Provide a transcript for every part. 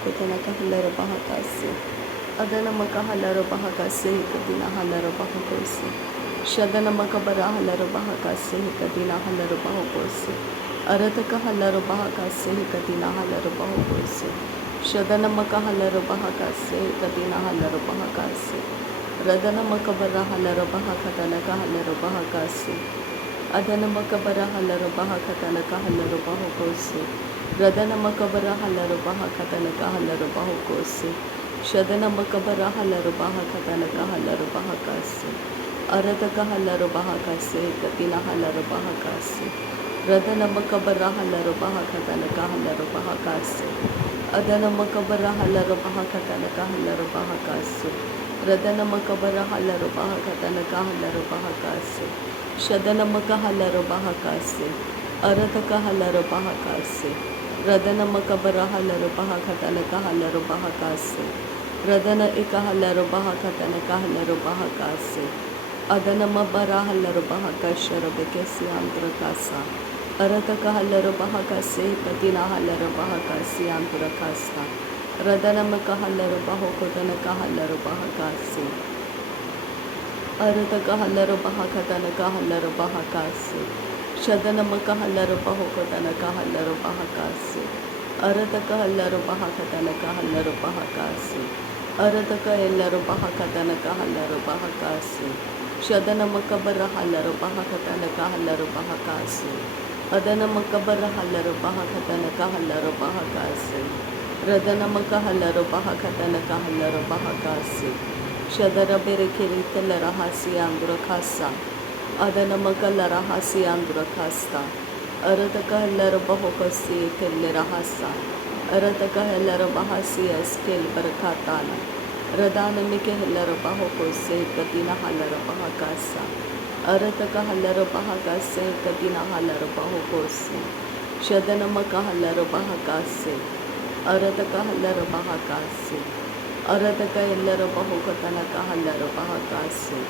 Bahokotanaka Halaro Bahakasi, Adanamaka Halaro Bahakasi, Kadina Halaro Bahakosi, Shadanamaka Halaro Bahakasi, Kadina Halaro Bahakosi, Arataka Halaro Bahakasi, Kadina Halaro Bahakosi, Shadanamaka Halaro Bahakasi, Kadina Halaro Bahakasi, Radanamaka Halaro Bahakatanaka Halaro Bahakasi, Adanamaka Halaro Bahakatanaka Halaro Bahakosi, Radanamaka Halaro Bahakatanaka Halaro Bahakosi, Shadanamaka Halaro Bahakatanaka Halaro Bahakasi, Arataka Halaro Bahakasi, Katina Halaro Bahakasi, Radanamaka Halaro Bahakatanaka Halaro Bahakasi, Adanamaka Halaro Bahakatanaka Halaro Bahakasi, Radanamaka Halaro Bahakatanaka Halaro Bahakasi, Shadanamaka Halaro Bahakasi, Arataka Halaro Bahakasi, Radanamaka Halaro Bahakatanaka Halaro Bahakasi, Radana Ika Halaro Bahakatanaka Halaro Bahakasi, Adanama Halaro Bahakashara Bekesi Andrakasa, Arataka Halaro Bahakasi, Katina Halaro Bahakasi Andrakasa, Radanamaka Halaro Bahokotanaka Halaro Bahakasi, Arataka Halaro Bahakatanaka Halaro Bahakasi, Shadanamaka Halaro Bahokotanaka Halaro Bahakasi, Arataka Halaro Bahakatanaka Halaro Bahakasi, Arataka Halaro Bahakatanaka Halaro Bahakasi, Shadanamaka Halaro Bahakatanaka Halaro Bahakasi, Adanamaka Halaro Bahakatanaka Halaro Bahakasi, Radanamaka Halaro Bahakatanaka Halaro Bahakasi, Shadara Berekiri Telarahasi Andrakasa, Adanamaka Larahasi Andrakasta, Arataka Halara Bahokasi Telerahasa, Arataka Halara Bahasi Eskel Barakatana, Radana Mike Halara Bahokose Katina Halara Bahakasa, Arataka Halara Bahakase Katina Halara Bahokose, Shadanamaka Halara Bahakase, Arataka Halara Bahakase, Arataka Halara Bahokatanaka Halara Bahakase,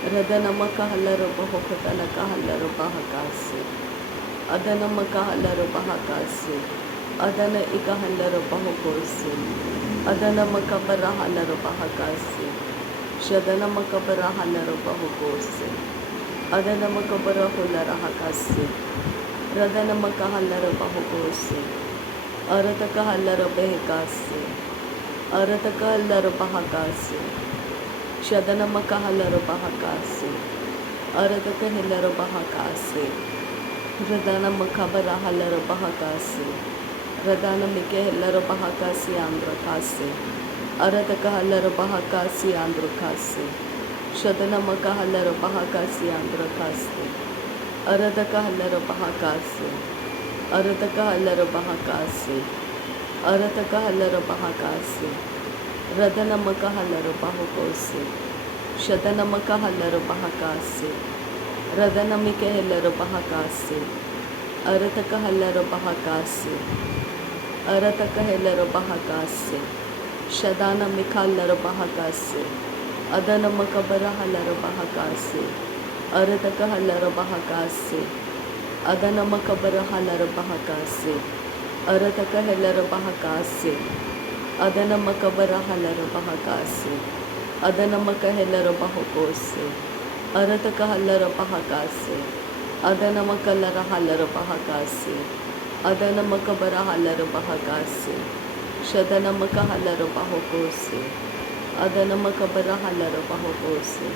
Radanamaka Halara Bahokatanaka Halara Bahakase, Adanamaka Halara Bahakase, Adana Ika Halara Bahokose, Adanamaka Halara Bahakase, Shadanamaka Halara Bahokose, Adanamaka Halara Hakase, Radanamaka Halara Bahokose, Arataka Halara Behekase, Arataka Halara Bahakase, Shadanamaka Halara Bahakase, Arataka Halara Bahakase, Radanamaka Halara Bahakase, Radana Mike Halara Bahakase Andrakase, Arataka Halara Bahakase Andrakase, Shadanamaka Halara Bahakase Andrakase, Arataka Halara Bahakase, Arataka Halara Bahakase, Arataka Halara Bahakase, Radanamaka Halara Bahakose, Shadanamaka Halara Bahakase, Radanamika Halara Bahakase, Arataka Halara Bahakase, Arataka Halara Bahakase, Shadana Mikalara Bahakase, Adanamaka Halara Bahakase, Arataka Halara Bahakase, Adanamaka Halara Bahakase, Arataka Halara Bahakase, Adanamaka Halara Bahakase, Adanamaka Halara Bahakose, Arataka Halara Bahakase, Adanamaka Halara Bahakase, Adanamaka Halara Bahakase, Shadanamaka Halara Bahakose, Adanamaka Halara Bahakose,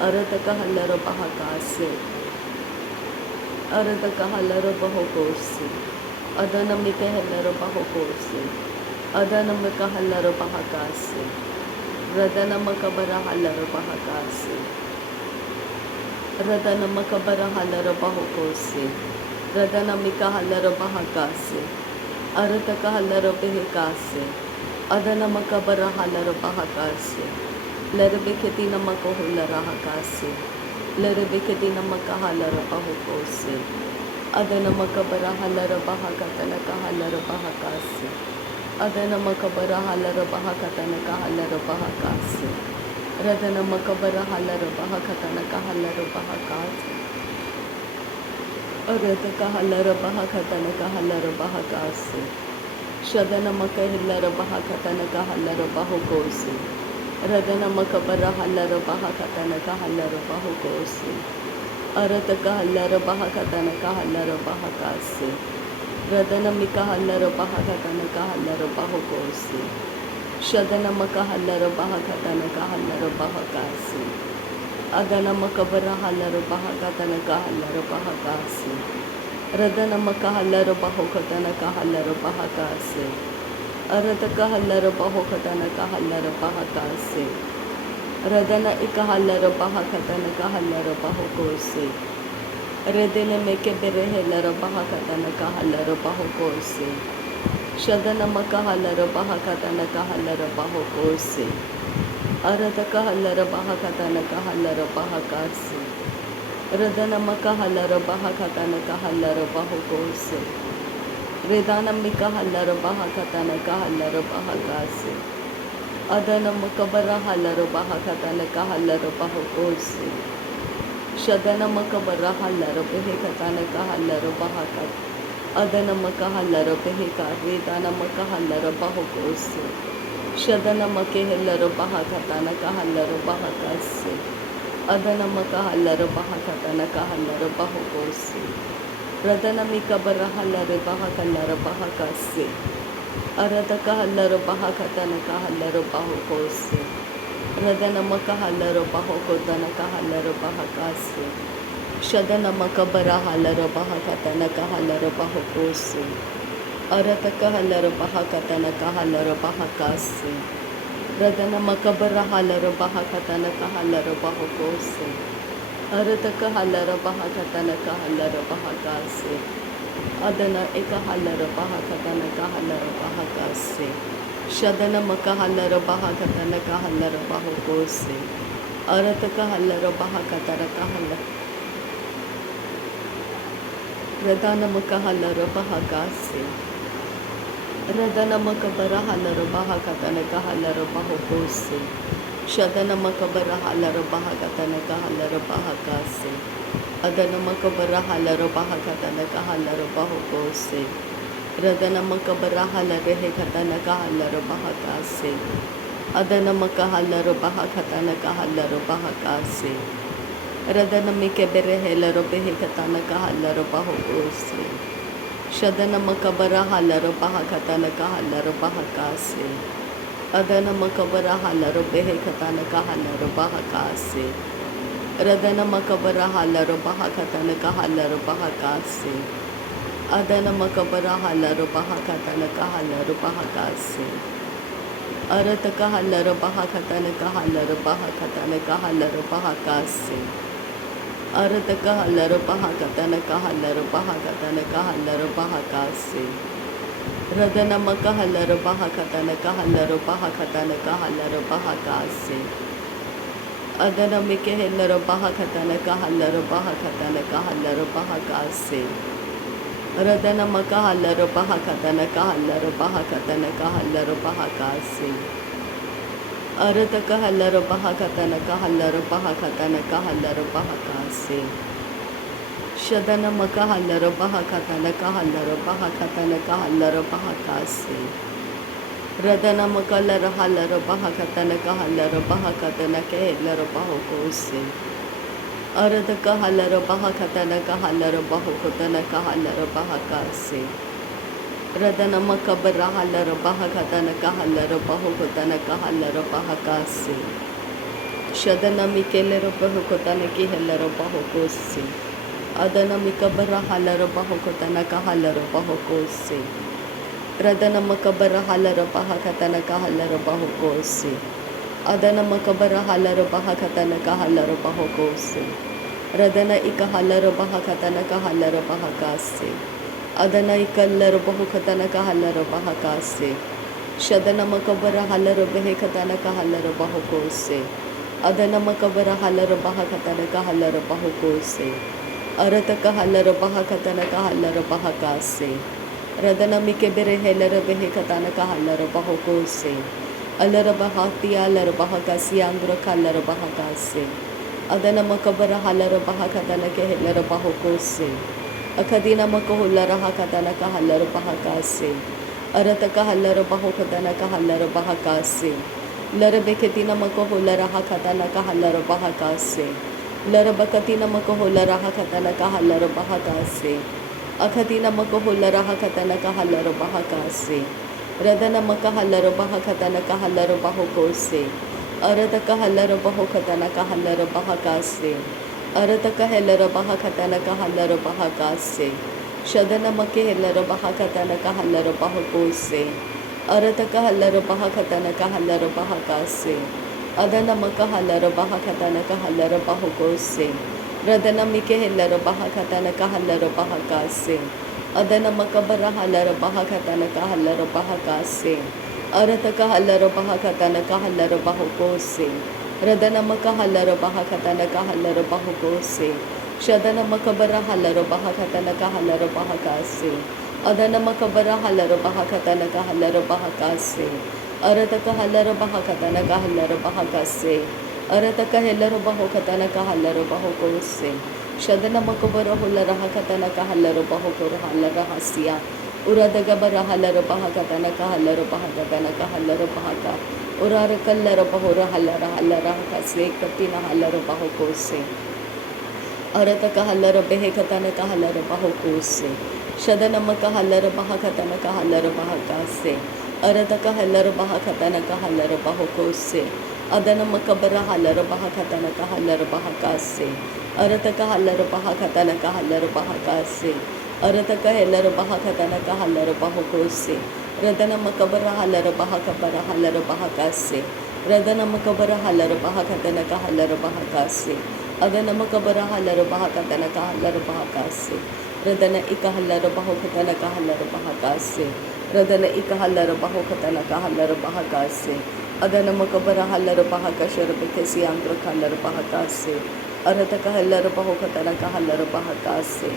Arataka Halara Bahakase, Arataka Halara Bahakose, Adanamika Halara Bahakose, Adanamaka Halara Bahakase, Radanamaka Halara Bahakase, Radanamaka Halara Bahakose, Radanamika Halara Bahakase, Arataka Halara Behekase, Adanamaka Halara Bahakase, Lerabiketina Makohulara Hakase, Lerabiketina Makahalara Bahakose, Adanamaka Halara Bahakatanaka Halara Bahakase, Adanamaka Halara Bahakatanaka Halara Bahakase, Radanamaka Halara Bahakatanaka Halara Bahakase, Arataka Halara Bahakatanaka Halara Bahakase, Shadanamaka Hillara Bahakatanaka Hallara Bahokosi. Radanamaka Barahallara Bahakatanaka Hallara Bahokosi. Arataka Hallara Bahakatanaka Hallara Bahakasi. Radanamika Hallara Bahakatanaka Hallara Bahokosi. Shadanamaka Hallara Bahakatanaka Hallara Bahakasi. Adanamaka Barahallara Bahakatanaka Hallara Bahakasi. Radanamaka Hallara Bahokatanaka Hallara Bahakasi. Arataka Hallara Bahokatanaka Hallara Bahakasi. Radana Ikahallara Bahakatanaka Hallara Bahokosi. Redene Meke Berehelara Bahakatanaka Hallara Bahokosi. Shadanamaka Hallara Bahakatanaka Hallara Bahokosi. Arataka Hallara Bahakatanaka Hallara Bahakasi. Radanamaka Hallara Bahakatanaka Hallara Bahokosi. Redanamika Hallara Bahakatanaka Hallara Bahakasi. Adanamaka Barahallara Bahakatanaka Hallara Bahokosi. Shadanamaka Barahallara Behekatanaka Hallara Bahakat. Adanamaka Hallara Beheka Redanamaka Hallara Bahokosi. Shadanamake Hallara Bahakatanaka Hallara Bahakasi. Adanamaka Hallara Bahakatanaka Hallara Bahokosi. Radanamika Barahallara Bahakallara Bahakasi. Arataka Hallara Bahakatanaka Hallara Bahokosi. Radanamaka Hallara Bahokotanaka Hallara Bahakasi. Shadanamaka Barahallara Bahakatanaka Hallara Bahokosi. Arataka Hallara Bahakatanaka Hallara Bahakasi. Radanamaka Barahallara Bahakatanaka Hallara Bahokosi. Arataka Hallara Bahakatanaka Hallara Bahakasi. Adana Eka Hallara Bahakatanaka Hallara Bahakasi. Shadanamaka Hallara Bahakatanaka Hallara Bahokosi. Arataka Hallara Bahakatanaka Hallara Radanamaka Hallara Bahakasi. Radanamaka Barahallara Bahakatanaka Hallara Bahokosi. Shadanamaka Barahallara Bahakatanaka Hallara Bahakasi. Adanamaka Barahallara Bahakatanaka Hallara Bahokosi. Radanamaka Barahallara Hekatanaka Hallara Bahakasi. Adanamaka Hallara Bahakatanaka Hallara Bahakasi. Radanamika Berehelara Behekatanaka Hallara Bahokosi. Shadanamaka Barahallara Bahakatanaka Hallara Bahakasi. Adanamaka Barahallara Behekatanaka Hallara Bahakasi. Radanamaka Barahallara Bahakatanaka Hallara Bahakasi. Adanamaka Barahallara Bahakatanaka Hallara Bahakasi. Arataka Hallara Bahakatanaka Hallara Bahakatanaka Hallara Bahakasi. Arataka Hallara Bahakatanaka Hallara Bahakatanaka Hallara Bahakasi. Radanamaka Hallara Bahakatanaka Hallara Bahakatanaka Hallara Bahakasi. Adanamika Hallara Bahakatanaka Hallara Bahakatanaka Hallara Bahakasi. Radanamaka Hallara Bahakatanaka Hallara Bahakatanaka Hallara Bahakasi. Arataka Hallara Bahakatanaka Hallara Bahakatanaka Hallara Bahakasi. Shadanamaka Hallara Bahakatanaka Hallara Bahakatanaka Hallara Bahakasi. Radanamaka Hallara Bahakatanaka Hallara Bahakatanaka Hallara Bahokosi. Arataka Hallara Bahakatanaka Hallara Bahokotanaka Hallara Bahakasi. Radanamaka Barahallara Bahakatanaka Hallara Bahokotanaka Hallara Bahakasi. Shadanamikellera Bahokotanaki Hallara Bahokosi. Adanamika Barahallara Bahokotanaka Hallara Bahokosi. Radanamaka Barahallara Bahakatanaka Hallara Bahokosi. Adanamaka Barahallara Bahakatanaka Hallara Bahokosi. Radana Ika Hallara Bahakatanaka Hallara Bahakasi. Adana Ikallara Bahokatanaka Hallara Bahakasi. Shadanamaka Barahallara Behekatanaka Hallara Bahokosi. Adanamaka Barahallara Bahakatanaka Hallara Bahokosi. Arataka Hallara Bahakatanaka Hallara Bahakasi. Radanamike Berehelara Behekatanaka Hallara Bahokosi. Alara Bahati Alara Bahakasi Andra Kallara Bahakasi. Adanamaka Barahallara Bahakatanaka Hallara Bahokosi. Akadina Makahulara Hakatanaka Hallara Bahakasi. Arataka halaro baho katana kahalaro bahakase. Larabeketina makoho laraha katana kahalaro bahakase. Larabakatina makoho laraha katana kahalaro bahakase. Akatina makoho laraha katana kahalaro bahakase. Radana makahalaro bahakatana kahalaro bahokose. Arataka halaro bahokatana kahalaro bahakase. Arataka helaro bahakatana kahalaro bahakase. Shadana makehelaro bahakatana kahalaro bahokose. Arataka halaro bahakatana kahalaro bahakase. Adana makahalaro bahakatana kahalaro bahokose. Radana mikehelaro bahakatana kahalaro bahakase. Adana makabara halaro bahakatana kahalaro bahakase. Arataka halaro bahakatana kahalaro bahokose. Radana makahalaro bahakatana kahalaro bahokose. Shadana makabara halaro bahakatana kahalaro bahakase. Adana makabara halaro bahakatana kahalaro bahakase. Arataka halaro bahakatana kahalaro bahakase. Arataka helaro bahokatana kahalaro bahokose. Shadana makabara hulara hakatana kahalaro bahokora halara hasya. Uradaga bara halaro bahakatana kahalaro bahakatana kahalaro bahaka. Urara kallara bahora halara halara hakase katina halaro bahokose. Arataka halaro behekatana kahalaro bahokose. Shadana makahalaro bahakatana kahalaro bahakase. Arataka halaro bahakatana kahalaro bahokose. Adana makabara halaro bahakatana kahalaro bahakase. Arataka halaro bahakatana kahalaro bahakase. Arataka helaro bahakatana kahalaro bahokose. Radana makabara halaro bahakabara halaro bahakase. Radana makabara halaro bahakatana kahalaro bahakase. Adana makabara halaro bahakatana kahalaro bahakase. Radana ikahalaro bahokatana kahalaro bahakase. Radana ikahalaro bahokatana kahalaro bahakase. Adana makabara halaro bahakashara bekesi andro kahalaro bahakase. Arataka halaro bahokatana kahalaro bahakase.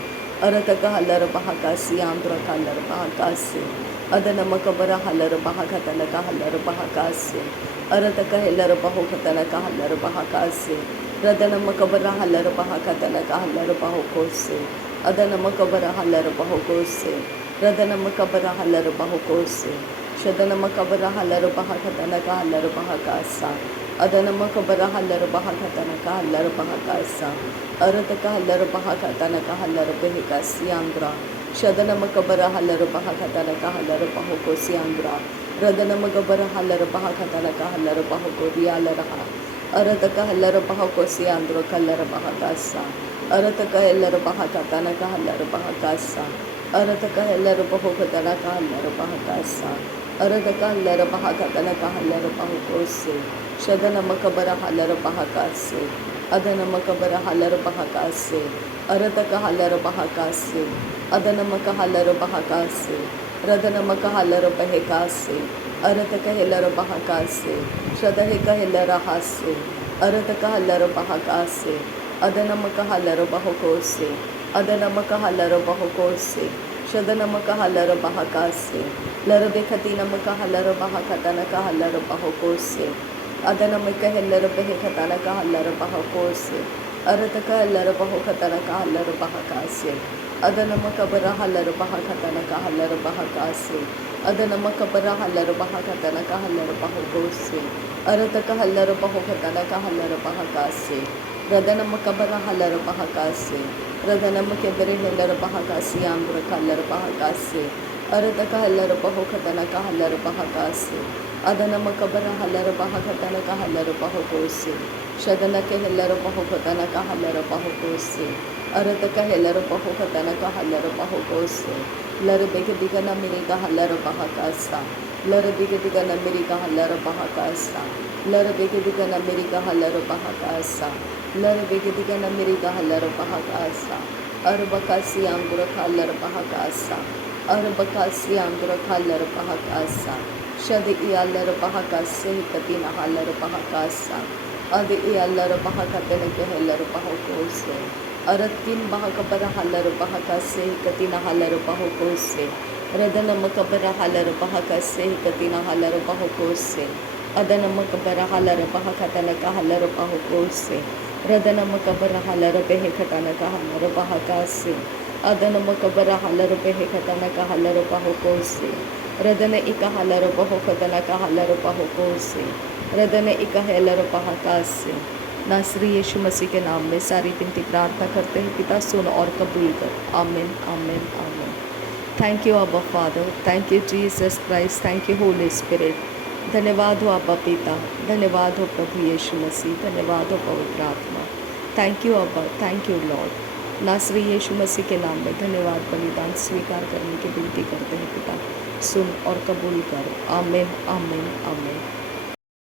Arataka halaro bahakasi andro kahalaro bahakase. Adana makabara halaro bahakatana kahalaro bahakase. Arataka halaro bahokatana kahalaro bahakase. Radana makabara halaro bahakatana kahalaro bahokose. Adana makabara halaro bahokose. Radana makabara halaro bahokose. Shadana makabara halaro bahakatana kahalaro bahakasa. Adana makabara halaro bahakatana kahalaro bahakasa. Arataka halaro bahakatana kahalaro behikasi andra. Shadana makabara halaro bahakatana kahalaro bahokosi andra. Radana makabara halaro bahakatana kahalaro bahokori alaraha. Arataka halaro bahokosi andro kahalaro bahakasa. Arataka halaro bahakatana kahalaro bahakasa. Arataka halaro bahokatana kahalaro bahakasa. Arataka halaro bahakatana kahalaro bahokose. Shadana makabara halaro bahakase. Adana makabara halaro bahakase. Arataka halaro bahakase. Adana makahalaro bahakase. Radana makahalaro bahekase. Arataka helaro bahakase. Shadaheka helara hase. Arataka halaro bahakase. Adana makahalaro bahokose. Adana makahalaro bahokose. Shadana makahalaro bahakase. Larabekatina makahalaro bahakatana kahalaro bahokose. Adana makahalaro bahekatana kahalaro bahokose. Arataka halaro bahokatana kahalaro bahakase. Adana makabara halaro bahakatana kahalaro bahakase. Adana makabara halaro bahakatana kahalaro bahokose. Arataka halaro bahokatana kahalaro bahakase. Radana makabara halaro bahakase. Radana makabara halaro bahakase ambra kahalaro bahakase. Arataka halaro bahokatana kahalaro bahakase. Adana makabara halaro bahakatana kahalaro bahokose. Shadana ke halaro bahokatana kahalaro bahokose. Arataka helaro bahokatana kahalaro bahokose. Lara beke digana mirika halaro bahakasa. Lara beke digana mirika halaro bahakasa. Lara beke digana mirika halaro bahakasa. Lara beke digana mirika halaro bahakasa. Arbakasi angura halaro bahakasa. Arbakasi angura halaro bahakasa. Shadi iyalaro bahakase katina halaro bahakasa. Adi iyalaro bahakatana ke helaro bahokose. Aratin bahakabara halaro bahakase katina halaro bahokose. Radana makabara halaro bahakase katina halaro bahokose. Adana makabara halaro bahakatana kahalaro bahokose. Radana makabara halaro behekatana kahalaro bahakase. Adana makabara halaro behekatana kahalaro bahokose. रदन इकहलर बहुकदन कहलर बहुको से रदन इकहलर बहकास से। नासरी यीशु मसीह के नाम में सारी विनती प्रार्थना करते हैं पिता, सुन और कबूल कर। आमीन आमीन आमीन। थैंक यू अब्बा father, thank you Jesus Christ, thank you Holi spirit. धन्यवाद हो अब्बा पिता, धन्यवाद हो प्रभु यीशु मसीह, धन्यवाद हो पवित्र आत्मा। थैंक यू अब्बा, थैंक यू लॉर्ड। नासरी यीशु मसीह के नाम में धन्यवाद बलिदान स्वीकार करने की विनती करते हैं पिता, सुन और कबूल कर। आमीन आमीन आमीन।